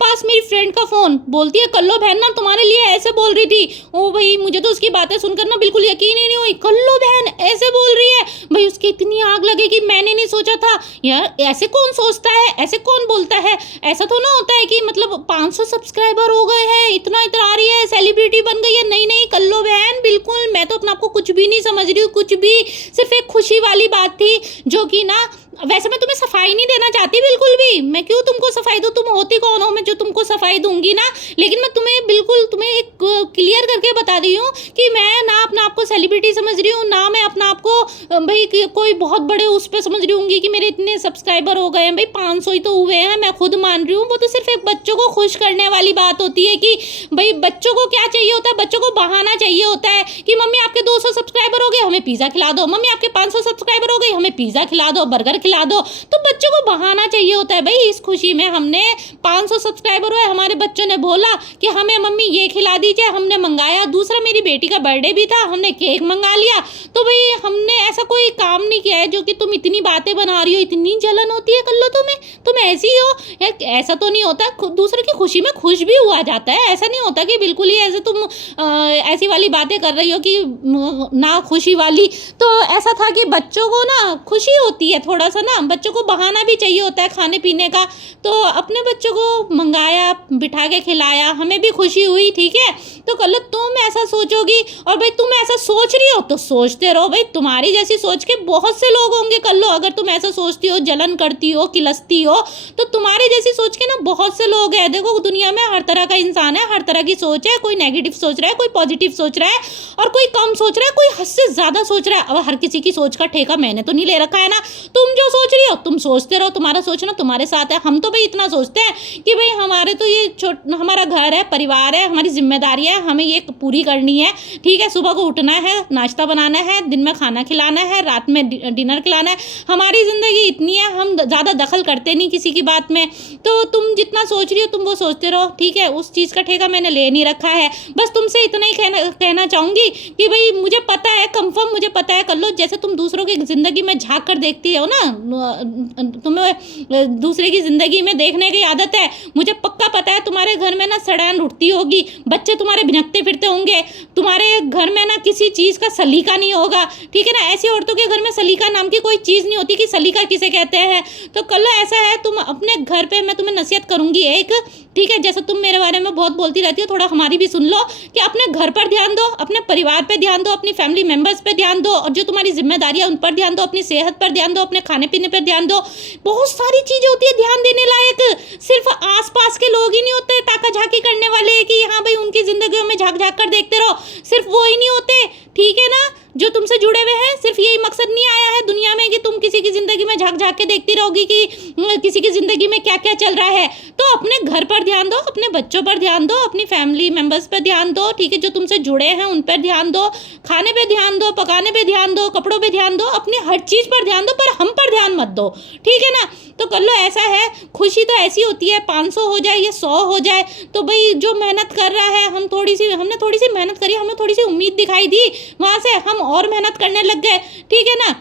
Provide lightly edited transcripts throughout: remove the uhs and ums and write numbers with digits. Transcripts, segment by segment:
पास मेरी फ्रेंड का फ़ोन, बोलती है कल्लो बहन ना तुम्हारे लिए ऐसे बोल रही थी। ओ भाई मुझे तो उसकी बातें सुनकर ना बिल्कुल यकीन ही नहीं हुई, कल्लो बहन ऐसे बोल रही है। भाई उसकी इतनी आग लगेगी, मैंने नहीं सोचा था। यार ऐसे कौन सोचता है, ऐसे कौन बोलता है? ऐसा तो ना होता है कि मतलब 500 सब्सक्राइबर हो गए हैं, इतना इतरा रही है, सेलिब्रिटी बन गई है। नहीं नहीं कल्लो बहन, बिल्कुल मैं तो अपने आप को कुछ भी नहीं समझ रही हूँ, कुछ भी। सिर्फ एक खुशी वाली बात थी जो कि ना, वैसे मैं तुम्हें सफाई नहीं देना चाहती बिल्कुल भी। मैं क्यों तुमको सफाई दूँ, तुम होती कौन हो मैं जो तुमको सफाई दूंगी ना। लेकिन मैं तुम्हें बिल्कुल तुम्हें एक क्लियर करके बता रही हूँ कि मैं ना अपना आपको सेलिब्रिटी समझ रही हूँ, ना मैं अपना आपको भाई कोई बहुत बड़े उस पर समझ रही हूँगी कि मेरे इतने सब्सक्राइबर हो गए हैं। भाई 500 ही तो हुए हैं, मैं खुद मान रही हूँ। वो तो सिर्फ एक बच्चों को खुश करने वाली बात होती है कि भाई बच्चों को क्या चाहिए होता है, बच्चों को बहाना चाहिए होता है कि मम्मी आपके 200 सब्सक्राइबर हो गए, हमें पिज़्ज़ा खिला दो। मम्मी आपके 500 सब्सक्राइबर हो गए, हमें पिज़्ज़ा खिला दो, बर्गर खिला दो। तो बच्चों को बहाना चाहिए होता है। भाई इस खुशी में हमने 500 सब्सक्राइबर हुए, हमारे बच्चों ने बोला कि हमें मम्मी ये खिला दीजिए, हमने मंगाया। दूसरा मेरी बेटी का बर्थडे भी था, हमने केक मंगा लिया। तो भाई हमने ऐसा कोई काम नहीं किया है जो कि तुम इतनी बातें बना रही हो। इतनी जलन होती है कल्लो तुम्हें, तुम ऐसी हो यार। ऐसा तो नहीं होता, दूसरे की खुशी में खुश भी हुआ जाता है। ऐसा नहीं होता कि बिल्कुल ही ऐसे तुम ऐसी वाली बातें कर रही हो कि ना खुशी वाली। तो ऐसा था कि बच्चों को ना खुशी होती है थोड़ा सा ना, बच्चों को बहाना भी चाहिए होता है खाने पीने का। तो अपने बच्चों को मंगाया, बिठा के खिलाया, हमें भी खुशी हुई, ठीक है। तो कल तुम ऐसा सोचोगी और भाई तुम ऐसा सोच रही हो तो सोचते रहो। भाई तुम्हारी जैसी सोच के बहुत से लोग होंगे कल। अगर तुम ऐसा सोचती हो, जलन करती हो, किलसती हो, तो तुम्हारे जैसी सोच के ना बहुत से लोग हैं। देखो दुनिया में हर तरह का इंसान है, हर तरह की सोच है। कोई नेगेटिव सोच रहा है, कोई पॉजिटिव सोच रहा है, और कोई कम सोच रहा है, कोई हद से ज्यादा सोच रहा है। अब हर किसी की सोच का ठेका मैंने तो नहीं ले रखा है ना। तुम जो सोच रही हो तुम सोचते रहो, तुम्हारा सोचना तुम्हारे साथ है। हम तो भाई इतना सोचते हैं कि भाई हमारे तो ये हमारा घर है, परिवार है, हमारी जिम्मेदारी है, हमें ये पूरी करनी है, ठीक है। सुबह को उठना है, नाश्ता बनाना है, दिन में खाना खिलाना है, रात में डिनर खिलाना है। हमारी ज़िंदगी इतनी है, हम ज़्यादा दखल करते नहीं किसी की बात में। तो तुम जितना सोच रही हो तुम वो सोचते रहो, ठीक है। उस चीज़ का ठेका मैंने ले नहीं रखा है। बस तुमसे इतना ही कहना चाहूँगी कि भाई मुझे पता है, कंफर्म मुझे पता है कल्लो, जैसे तुम दूसरों की ज़िंदगी में झांक कर देखती हो ना, तुम्हें दूसरे की ज़िंदगी में देखने की आदत है। मुझे पक्का पता है तुम्हारे घर में ना सड़ैन उठती होगी, बच्चे तुम्हारे भिनकते फिरते होंगे, तुम्हारे घर में ना किसी चीज़ का सलीका नहीं होगा, ठीक है ना। ऐसी औरतों के घर में सलीका नाम की कोई चीज़ नहीं होती कि सलीका किसे कहते हैं। तो कल्लो ऐसा है, तुम अपने घर पे, मैं तुम्हें नसीहत करूँगी एक, ठीक है। जैसे तुम मेरे बारे में बहुत बोलती रहती हो, थोड़ा हमारी भी सुन लो कि अपने घर पर ध्यान दो, अपने परिवार पर ध्यान दो, अपनी फैमिली मेम्बर्स पर ध्यान दो, और जो तुम्हारी जिम्मेदारी है उन पर ध्यान दो, अपनी सेहत पर ध्यान दो, अपने खाने पीने पर ध्यान दो। बहुत सारी चीज़ें होती है ध्यान देने लायक। सिर्फ आसपास के लोग ही नहीं होते ताका झाकी करने वाले कि हाँ भाई उनकी जिंदगियों में झांक झांक कर देखते रहो, सिर्फ वो ही नहीं होते, ठीक है ना, जो तुमसे जुड़े हुए हैं। सिर्फ यही मकसद नहीं आया है दुनिया में कि तुम किसी की ज़िंदगी में झांक झांक के देखती रहोगी कि किसी की ज़िंदगी में क्या क्या चल रहा है। तो अपने घर पर ध्यान दो, अपने बच्चों पर ध्यान दो, अपनी फैमिली मेम्बर्स पर ध्यान दो, ठीक है। जो तुमसे जुड़े हैं उन पर ध्यान दो, खाने पे ध्यान दो, पकाने पे ध्यान दो, कपड़ों पे ध्यान दो, अपनी हर चीज़ पर ध्यान दो, पर हम पर ध्यान मत दो, ठीक है ना। तो कर लो, ऐसा है, खुशी तो ऐसी होती है, 500 हो जाए या 100 हो जाए, तो भाई जो मेहनत कर रहा है, हमने थोड़ी सी मेहनत करी, हमें थोड़ी सी उम्मीद दिखाई दी, वहाँ से हम और मेहनत करने लग गए, ठीक है ना।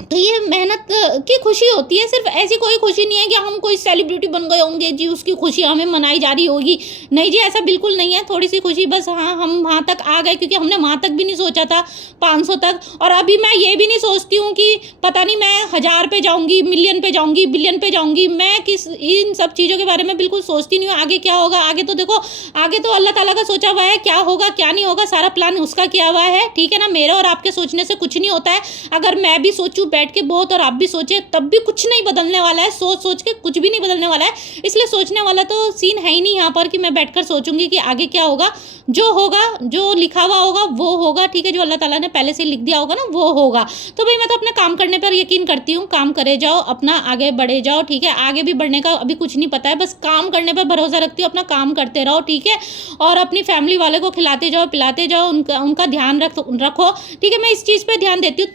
तो ये मेहनत की खुशी होती है। सिर्फ ऐसी कोई खुशी नहीं है कि हम कोई सेलिब्रिटी बन गए होंगे जी, उसकी खुशी हमें मनाई जा रही होगी। नहीं जी, ऐसा बिल्कुल नहीं है। थोड़ी सी खुशी बस, हाँ हम वहाँ तक आ गए क्योंकि हमने वहाँ तक भी नहीं सोचा था 500 तक। और अभी मैं ये भी नहीं सोचती हूँ कि पता नहीं मैं 1000 पे जाऊँगी, मिलियन पे जाऊँगी, बिलियन पे जाऊँगी। मैं इन सब चीज़ों के बारे में बिल्कुल सोचती नहीं हूँ। आगे क्या होगा, आगे तो देखो, आगे तो अल्लाह ताला का सोचा हुआ है, क्या होगा क्या नहीं होगा सारा प्लान उसका किया हुआ है, ठीक है ना। मेरे और आपके सोचने से कुछ नहीं होता है। अगर मैं भी सोचूं बैठ के बहुत और आप भी सोचे, तब भी कुछ नहीं बदलने वाला है। सोच के कुछ भी नहीं बदलने वाला है। इसलिए सोचने वाला तो सीन है ही नहीं यहाँ पर कि मैं बैठकर सोचूंगी कि आगे क्या होगा। जो होगा, जो लिखा हुआ होगा वो होगा, ठीक है। जो अल्लाह ताला ने पहले से लिख दिया होगा ना वो होगा। तो भाई मैं तो अपने काम करने पर यकीन करती हूँ। काम करे जाओ, अपना आगे बढ़े जाओ, ठीक है। आगे भी बढ़ने का अभी कुछ नहीं पता है, बस काम करने पर भरोसा रखती हूँ। अपना काम करते रहो, ठीक है। और अपनी फैमिली वाले को खिलाते जाओ, पिलाते जाओ, उनका ध्यान रखो, ठीक है। मैं इस चीज़ पर ध्यान देती हूँ।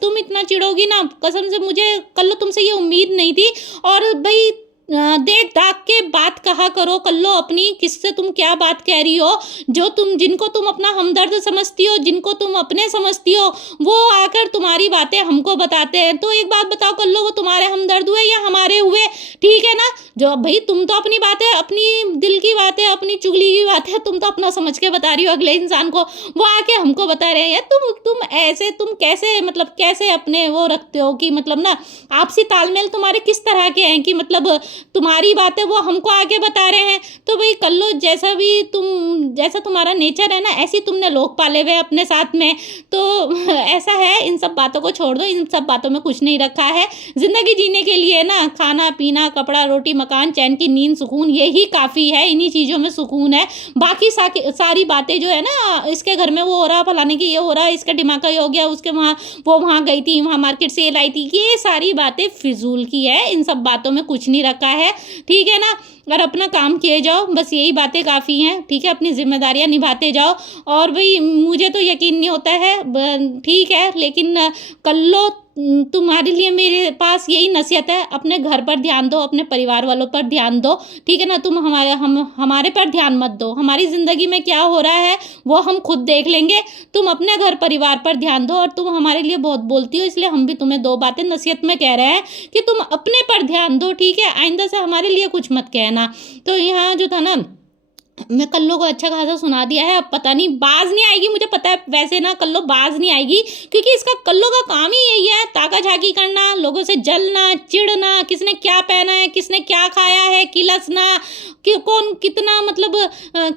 तुम इतना चिढ़ोगी ना, कसम से मुझे कल तुमसे ये उम्मीद नहीं थी। और भाई देख दाग के बात कहा करो कल्लो अपनी, किससे तुम क्या बात कह रही हो। जो तुम जिनको तुम अपना हमदर्द समझती हो, जिनको तुम अपने समझती हो, वो आकर तुम्हारी बातें हमको बताते हैं। तो एक बात बताओ कल्लो, वो तुम्हारे हमदर्द हुए या हमारे हुए? ठीक है ना। जो भाई तुम तो अपनी बातें, अपनी दिल की बातें, अपनी चुगली की बातें तुम तो अपना समझ के बता रही हो अगले इंसान को, वो आके हमको बता रहे हैं। यार तुम ऐसे, तुम कैसे, मतलब कैसे अपने वो रखते हो कि मतलब ना आपसी तालमेल तुम्हारे किस तरह के हैं कि मतलब तुम्हारी बातें वो हमको आके बता रहे हैं। तो भाई कल्लो, जैसा भी जैसा तुम्हारा नेचर है ना, ऐसी तुमने लोग पाले हुए अपने साथ में। तो ऐसा है, इन सब बातों को छोड़ दो, इन सब बातों में कुछ नहीं रखा है। जिंदगी जीने के लिए ना खाना पीना, कपड़ा रोटी मकान, चैन की नींद, सुकून, यही काफ़ी है। इन्हीं चीज़ों में सुकून है। बाकी सारी बातें जो है ना, इसके घर में वो हो रहा, फलाने की ये हो रहा, इसका दिमाग का ये हो गया, उसके वहाँ वो वहाँ गई थी, वहाँ मार्केट से ये लाई थी, ये सारी बातें फिजूल की है। इन सब बातों में कुछ नहीं रखा है। ठीक है ना। और अपना काम किए जाओ, बस यही बातें काफ़ी हैं। ठीक है, अपनी जिम्मेदारियां निभाते जाओ। और भाई मुझे तो यकीन नहीं होता है, ठीक है, लेकिन कल्लो तुम्हारे लिए मेरे पास यही नसीहत है, अपने घर पर ध्यान दो, अपने परिवार वालों पर ध्यान दो। ठीक है ना। तुम हमारे पर ध्यान मत दो। हमारी ज़िंदगी में क्या हो रहा है वो हम खुद देख लेंगे। तुम अपने घर परिवार पर ध्यान दो। और तुम हमारे लिए बहुत बोलती हो, इसलिए हम भी तुम्हें दो बातें नसीहत में कह रहे हैं कि तुम अपने पर ध्यान दो। ठीक है, आइंदा से हमारे लिए कुछ मत कहना। तो यहाँ जो था ना, मैं कल्लो को अच्छा खासा सुना दिया है। अब पता नहीं बाज नहीं आएगी, मुझे पता है वैसे ना कल्लो बाज नहीं आएगी, क्योंकि इसका कल्लो का काम ही यही है, ताका झाकी करना, लोगों से जलना, चिढ़ना, किसने क्या पहना है, किसने क्या खाया है, किलसना कि कौन कितना, मतलब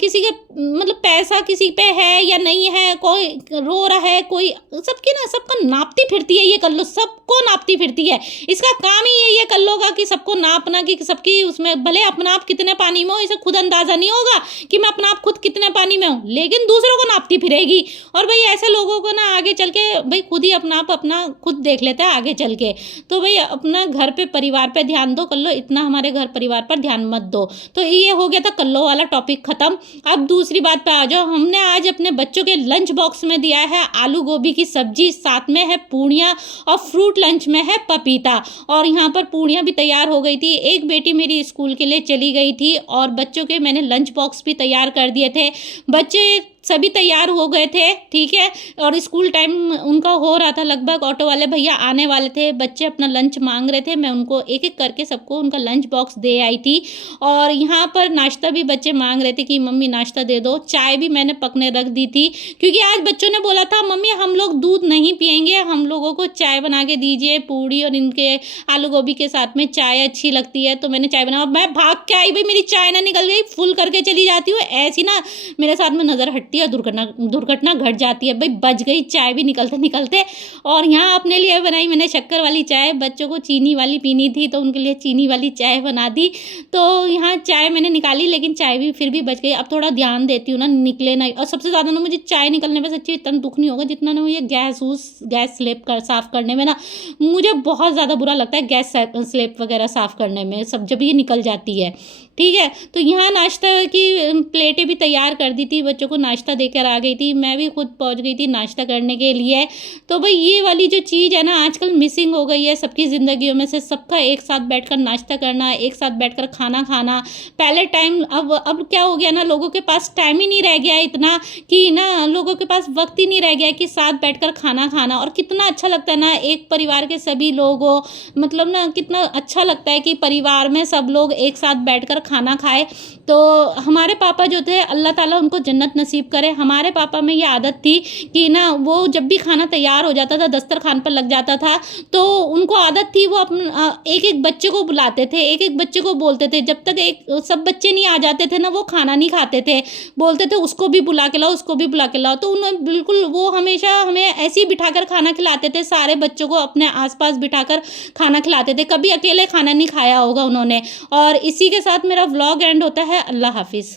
किसी के मतलब पैसा किसी पे है या नहीं है, कोई रो रहा है, कोई सबकी ना, सबका नापती फिरती है ये कल्लो, सबको नापती फिरती है। इसका काम ही यही है कल्लो का कि सबको नापना, कि सबकी उसमें भले अपना आप कितने पानी में हो, इसे खुद अंदाजा नहीं होगा कि मैं अपना आप खुद कितने पानी में हूँ, लेकिन दूसरों को नापती फिरेगी। और भाई ऐसे लोगों को ना आगे चल के भाई खुद ही अपना आप अपना खुद देख लेता है आगे चल के। तो भाई अपना घर पे परिवार पे ध्यान दो कल्लो, इतना हमारे घर परिवार पर ध्यान मत दो। तो ये हो गया था कल्लो वाला टॉपिक खत्म। अब दूसरी बात पे आ जाओ। हमने आज अपने बच्चों के लंच बॉक्स में दिया है आलू गोभी की सब्जी, साथ में है पूड़ियाँ, और फ्रूट लंच में है पपीता। और यहाँ पर पूड़ियाँ भी तैयार हो गई थी। एक बेटी मेरी स्कूल के लिए चली गई थी, और बच्चों के मैंने लंच बॉक्स भी तैयार कर दिए थे। बच्चे सभी तैयार हो गए थे। ठीक है, और स्कूल टाइम उनका हो रहा था लगभग, ऑटो वाले भैया आने वाले थे, बच्चे अपना लंच मांग रहे थे, मैं उनको एक एक करके सबको उनका लंच बॉक्स दे आई थी। और यहाँ पर नाश्ता भी बच्चे मांग रहे थे कि मम्मी नाश्ता दे दो। चाय भी मैंने पकने रख दी थी, क्योंकि आज बच्चों ने बोला था मम्मी हम लोग दूध नहीं पियेंगे, हम लोगों को चाय बना के दीजिए, पूड़ी और इनके आलू गोभी के साथ में चाय अच्छी लगती है। तो मैंने चाय बना, मैं भाग के आई, भाई मेरी चाय ना निकल गई, फुल करके चली जाती हूँ ऐसी ना, मेरे साथ में नज़र हटती है, दुर्घटना घट जाती है। भाई बच गई चाय भी निकलते निकलते। और यहाँ अपने लिए बनाई मैंने शक्कर वाली चाय, बच्चों को चीनी वाली पीनी थी तो उनके लिए चीनी वाली चाय बना दी। तो यहाँ चाय मैंने निकाली, लेकिन चाय भी फिर भी बच गई। अब थोड़ा ध्यान देती हूँ ना निकले ना। और सबसे ज़्यादा ना मुझे चाय निकलने में सच्ची इतना दुख नहीं होगा जितना ना मुझे गैस स्लेब साफ़ करने में ना, मुझे बहुत ज़्यादा बुरा लगता है गैस स्लेब वगैरह साफ़ करने में, सब जब ये निकल जाती है। ठीक है, तो यहाँ नाश्ता की प्लेटें भी तैयार कर दी थी, बच्चों को नाश्ता देकर आ गई थी, मैं भी खुद पहुँच गई थी नाश्ता करने के लिए। तो भाई ये वाली जो चीज़ है ना आजकल मिसिंग हो गई है सबकी ज़िंदगियों में से, सबका एक साथ बैठकर नाश्ता करना, एक साथ बैठकर खाना खाना। पहले टाइम, अब क्या हो गया ना, लोगों के पास टाइम ही नहीं रह गया है इतना, कि ना लोगों के पास वक्त ही नहीं रह गया है कि साथ बैठकर खाना खाना। और कितना अच्छा लगता है ना एक परिवार के सभी लोगों, मतलब ना कितना अच्छा लगता है कि परिवार में सब लोग एक साथ बैठकर खाना खाए। तो हमारे पापा जो थे, अल्लाह ताला उनको जन्नत नसीब करे, हमारे पापा में ये आदत थी कि ना वो जब भी खाना तैयार हो जाता था, दस्तरखान पर लग जाता था, तो उनको आदत थी वो एक एक बच्चे को बुलाते थे, एक एक बच्चे को बोलते थे, जब तक सब बच्चे नहीं आ जाते थे ना वो खाना नहीं खाते थे, बोलते थे उसको भी बुला के लाओ, उसको भी बुला के लाओ। तो उन्होंने बिल्कुल वो हमेशा हमें ऐसे ही बिठाकर खाना खिलाते थे, सारे बच्चों को अपने आसपास बिठाकर खाना खिलाते थे, कभी अकेले खाना नहीं खाया होगा उन्होंने। और इसी के साथ मेरा व्लॉग एंड होता है। अल्लाह हाफिज़।